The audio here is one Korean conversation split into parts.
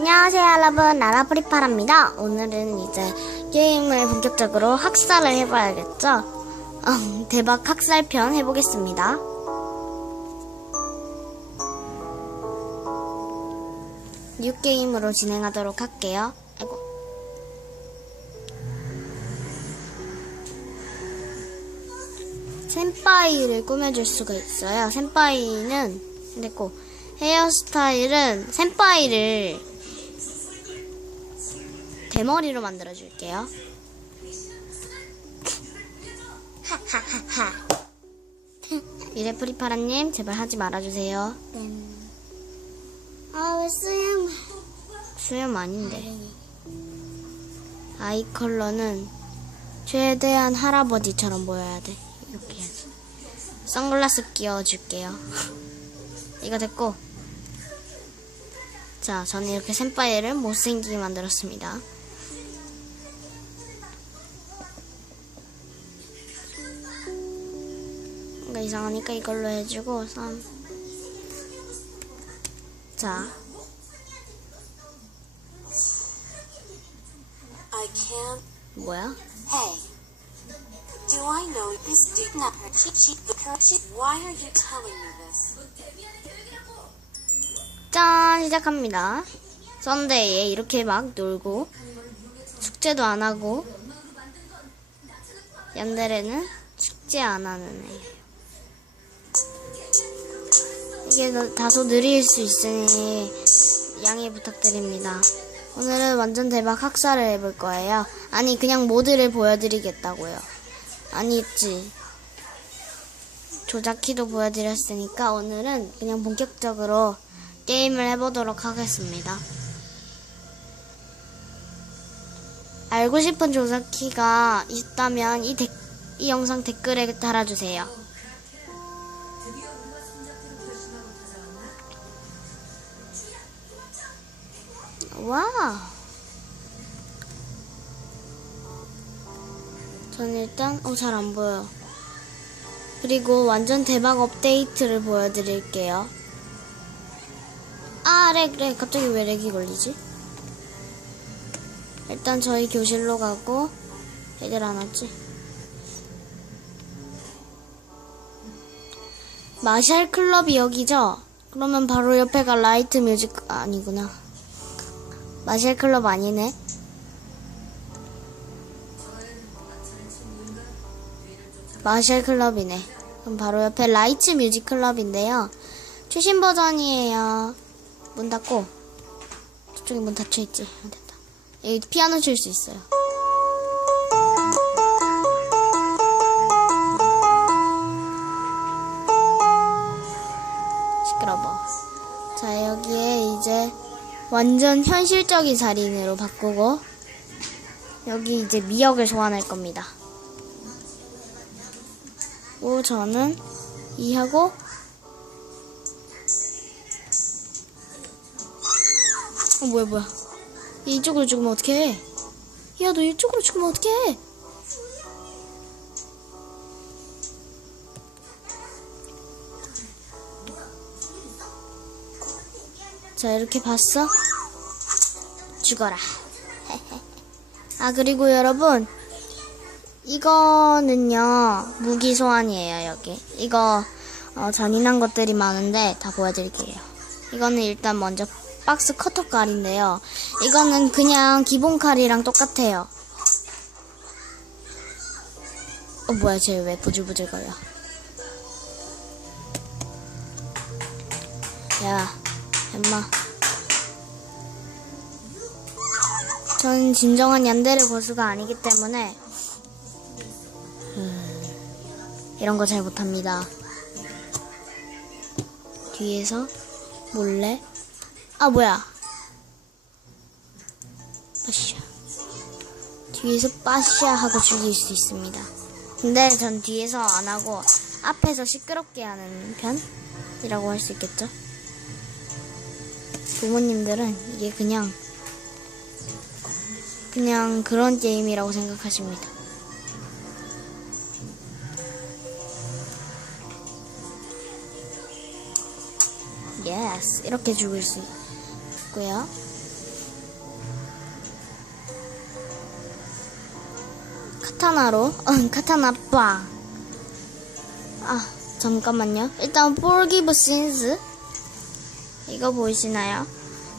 안녕하세요 여러분. 나라프리파랍니다. 오늘은 이제 게임을 본격적으로 학살을 해봐야겠죠? 음, 대박 학살편 해보겠습니다. 뉴 게임으로 진행하도록 할게요. 아이고. 센파이를 꾸며줄 수가 있어요. 센파이는 됐고 헤어스타일은 센파이를 대머리로 만들어 줄게요. 하하하하. 이래 프리파라님 제발 하지 말아주세요. 아왜 수염? 수염 아닌데. 아이 컬러는 최대한 할아버지처럼 보여야 돼. 이렇게 해야지. 선글라스 끼워줄게요. 이거 됐고. 자, 저는 이렇게 센파이를 못생기게 만들었습니다. 뭔가 이상하니까 이걸로 해주고 3 자. 뭐야? Hey. Do I know this deep napper? She, she, the she. Why are you telling me this? 짠! 시작합니다. 썬데이에 이렇게 막 놀고, 숙제도 안 하고, 얀데레는 숙제 안 하는 애. 이게 너- 다소 느릴 수 있으니 양해 부탁드립니다. 오늘은 완전 대박 학살을 해볼 거예요. 아니, 그냥 모드를 보여드리겠다고요. 아니지. 조작키도 보여드렸으니까 오늘은 그냥 본격적으로 게임을 해보도록 하겠습니다. 알고 싶은 조작키가 있다면 이, 댓- 이 영상 댓글에 달아주세요. 와우. 전 일단 어 잘 안 보여. 그리고 완전 대박 업데이트를 보여드릴게요. 아, 렉, 렉. 갑자기 왜 렉이 걸리지? 일단 저희 교실로 가고, 애들 안 왔지? 마샬 클럽이 여기죠? 그러면 바로 옆에가 라이트 뮤직, 아, 아니구나. 마샬 클럽 아니네. 마샬 클럽이네. 그럼 바로 옆에 라이트 뮤직 클럽인데요. 최신 버전이에요. 문 닫고 저쪽에 문 닫혀 있지. 아, 됐다. 여기 피아노 칠 수 있어요. 완전 현실적인 살인으로 바꾸고 여기 이제 미역을 소환할 겁니다. 오 저는 이 하고 어 뭐야 뭐야 얘 이쪽으로 죽으면 어떡해 야 너 이쪽으로 죽으면 어떡해 자 이렇게 봤어? 죽어라. 아 그리고 여러분 이거는요 무기 소환이에요 여기. 이거 어, 잔인한 것들이 많은데 다 보여드릴게요. 이거는 일단 먼저 박스 커터 칼인데요. 이거는 그냥 기본 칼이랑 똑같아요. 어 뭐야 쟤 왜 부들부들 거려? 야 엄마 저는 진정한 얀데레 고수가 아니기 때문에 이런 거 잘 못합니다. 뒤에서 몰래 아 뭐야 빠샤 뒤에서 빠샤 하고 죽일 수 있습니다. 근데 전 뒤에서 안 하고 앞에서 시끄럽게 하는 편이라고 할 수 있겠죠? 부모님들은 이게 그냥 그냥 그런 게임이라고 생각하십니다. 예스 이렇게 죽을 수 있고요. 카타나로 어, 카타나 빵. 아 잠깐만요. 일단 forgive 이거 보이시나요?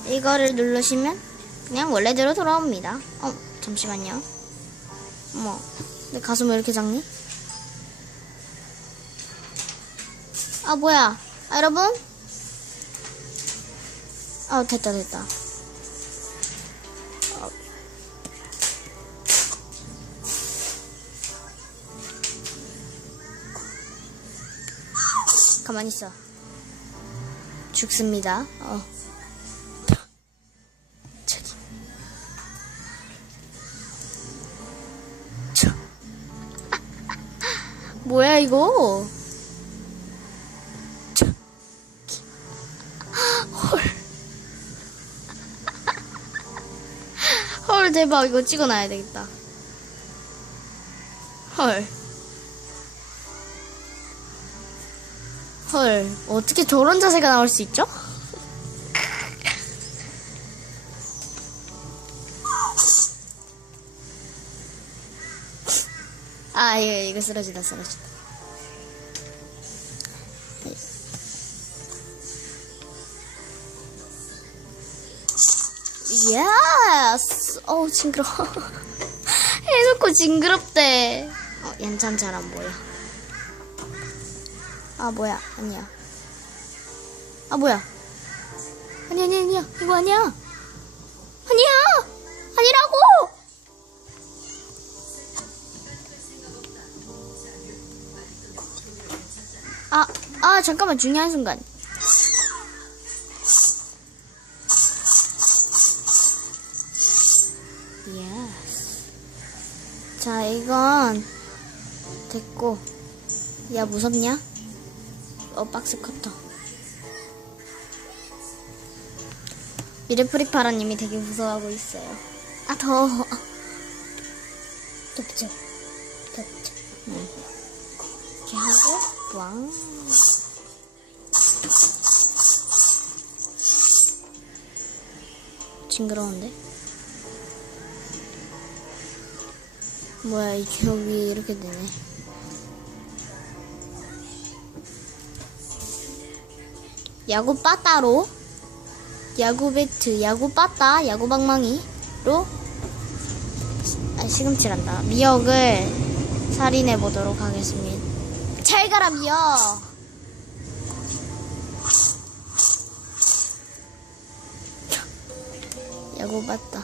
이거를 누르시면 그냥 원래대로 돌아옵니다. 어 잠시만요. 어머 내 가슴 왜 이렇게 작니? 아 뭐야 아, 여러분 아 됐다 됐다 가만히 있어. 죽습니다. 어. 뭐야 이거? 저. 헐. 헐 대박 이거 찍어놔야 되겠다. 헐. 헐, 어떻게 저런 자세가 나올 수 있죠? 아, 이거, 이거 쓰러지다, 쓰러지다. 예스! 어우, 징그러. 해놓고 징그럽대. 어, 연참 잘안 보여. 아 뭐야 아니야 아 뭐야 아니 아니 아니야 이거 아니야 아니야 아 잠깐만 중요한 순간. 예스 자 이건 됐고. 야 무섭냐? 어 박스 커터. 미르프리파라님이 되게 무서워하고 있어요. 아 더워 덥죠? 덥죠? 응. 이렇게 하고 왕 징그러운데? 뭐야 이 기억이 이렇게 되네. 야구 빠따로? 야구 배트 야구 빠따 야구 방망이로? 아, 시금칠한다. 미역을 살인해 보도록 하겠습니다. 잘 가라 미역 야구 빠따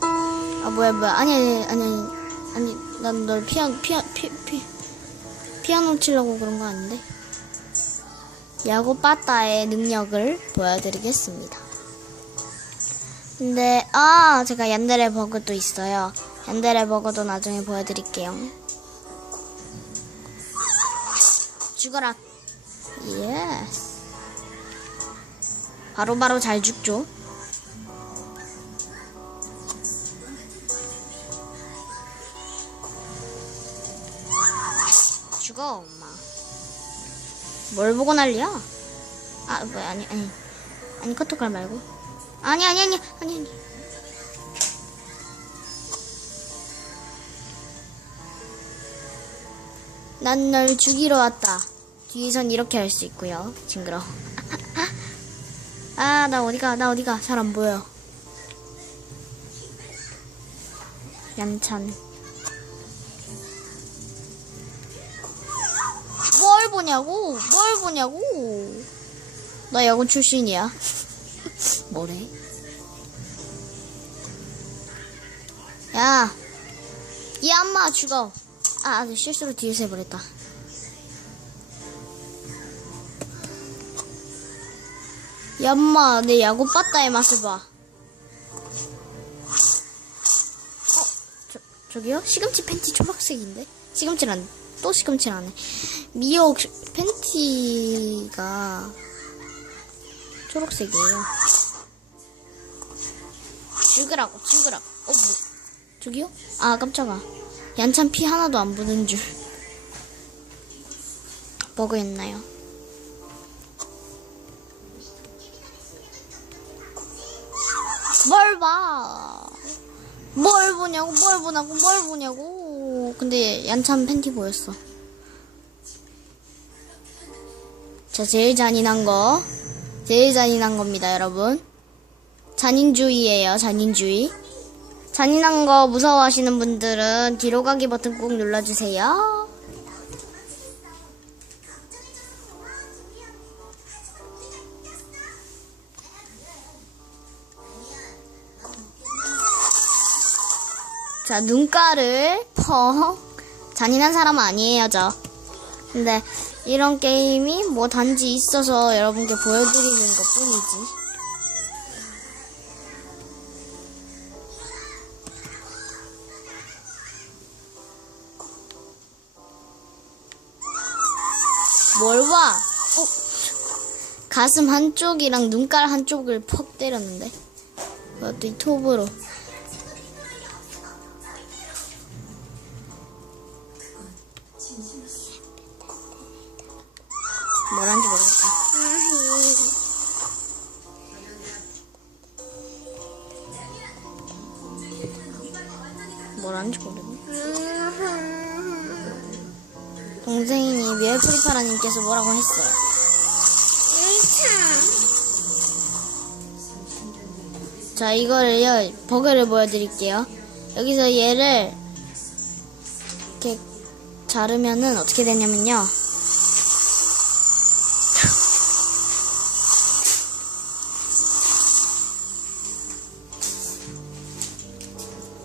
아 뭐야 뭐야 아니 아니 아니 아니 아니 난널 피아 피, 피, 피아노 치려고 그런 거 아닌데 야구 빠따의 능력을 보여드리겠습니다. 근데 아 제가 얀데레 버그도 있어요. 얀데레 버그도 나중에 보여드릴게요. 죽어라. 예스. 바로바로 잘 죽죠. 뭘 보고 난리야? 아, 뭐 아니 아니 아니 커터칼 말고 아니 아니 아니 아니 아니 난 널 죽이러 왔다. 뒤에선 이렇게 할 수 있고요. 징그러. 아, 나 어디가? 나 어디가? 잘 안 보여. 얌찬. 보냐고? 뭘 보냐고? 나 야구 출신이야. 뭐래? 야, 이 엄마 죽어. 아, 아, 실수로 뒤에서 해버렸다. 야, 엄마, 내 야구 빠따의 맛을 봐. 어, 저, 저기요? 시금치 팬티 초록색인데? 시금칠 안, 또 해. 미역 팬티가 초록색이에요. 죽으라고, 죽으라고. 어, 뭐, 저기요? 아, 깜짝아. 얀찬 피 하나도 안 부는 줄. 버그였나요? 뭘 봐? 뭘 보냐고, 뭘 보냐고, 뭘 보냐고. 근데 얀참 팬티 보였어. 자, 제일 잔인한 거. 제일 잔인한 겁니다, 여러분. 잔인주의예요, 잔인주의. 잔인한 거 무서워하시는 분들은 뒤로 가기 버튼 꾹 눌러주세요. 자, 눈가를 펑. 잔인한 사람 아니에요, 저. 근데 이런 게임이 뭐 단지 있어서 여러분께 보여드리는 것 뿐이지. 뭘 봐? 어? 가슴 한쪽이랑 눈깔 한쪽을 퍽 때렸는데. 그것도 이 톱으로. 자, 이거를요, 버그를 보여드릴게요. 여기서 얘를 이렇게 자르면은 어떻게 되냐면요.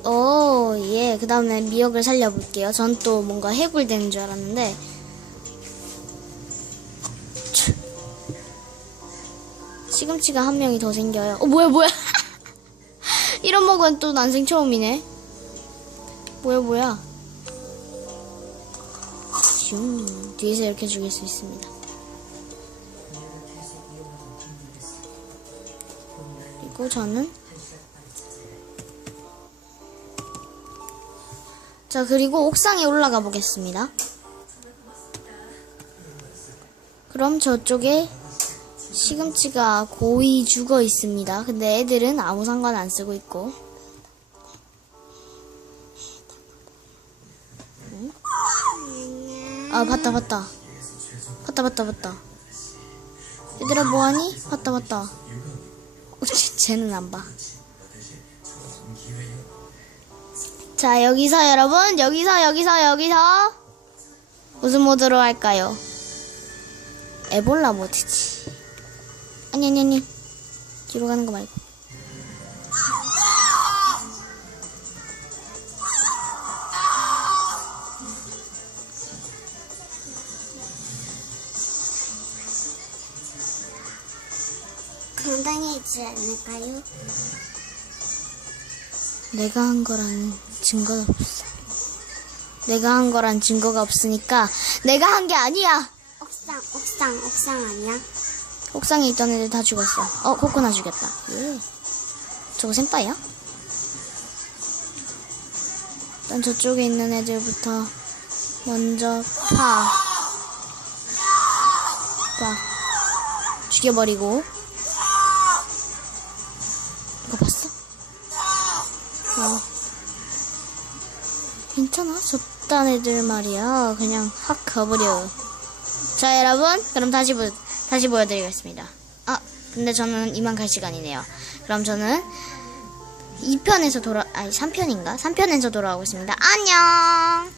오, 예. 그 다음에 미역을 살려볼게요. 전 또 뭔가 해골 되는 줄 알았는데. 참. 시금치가 한 명이 더 생겨요. 어, 뭐야, 뭐야. 이런 먹은 또 난생 처음이네. 뭐야, 뭐야. 슝. 뒤에서 이렇게 죽일 수 있습니다. 그리고 저는 자, 그리고 옥상에 올라가 보겠습니다. 그럼 저쪽에 시금치가 고이 죽어 있습니다. 근데 애들은 아무 상관 안 쓰고 있고. 응? 아, 봤다, 봤다. 봤다, 봤다, 봤다. 얘들아, 뭐하니? 봤다, 봤다. 어, 쟤- 쟤는 안 봐. 자, 여기서 여러분, 여기서, 여기서, 여기서 무슨 모드로 할까요? 에볼라 모드지. 아니, 아니, 아니. 뒤로 가는 거 말고. 건강해지지 않을까요? 내가 한 거라는 증거가 없어. 내가 한 거란 증거가 없으니까 내가 한 게 아니야. 옥상, 옥상, 옥상 아니야? 옥상에 있던 애들 다 죽었어. 어, 코코나 죽였다. 예. 저거 샘빠야? 일단 저쪽에 있는 애들부터 먼저 파. 파. 죽여버리고. 이거 봤어? 어. 괜찮아. 저딴 애들 말이야. 그냥 확 가버려. 자, 여러분. 그럼 다시 보, 다시 보여드리겠습니다. 아, 근데 저는 이만 갈 시간이네요. 그럼 저는 2편에서 돌아, 아니, 3편인가? 3편에서 돌아오겠습니다. 안녕!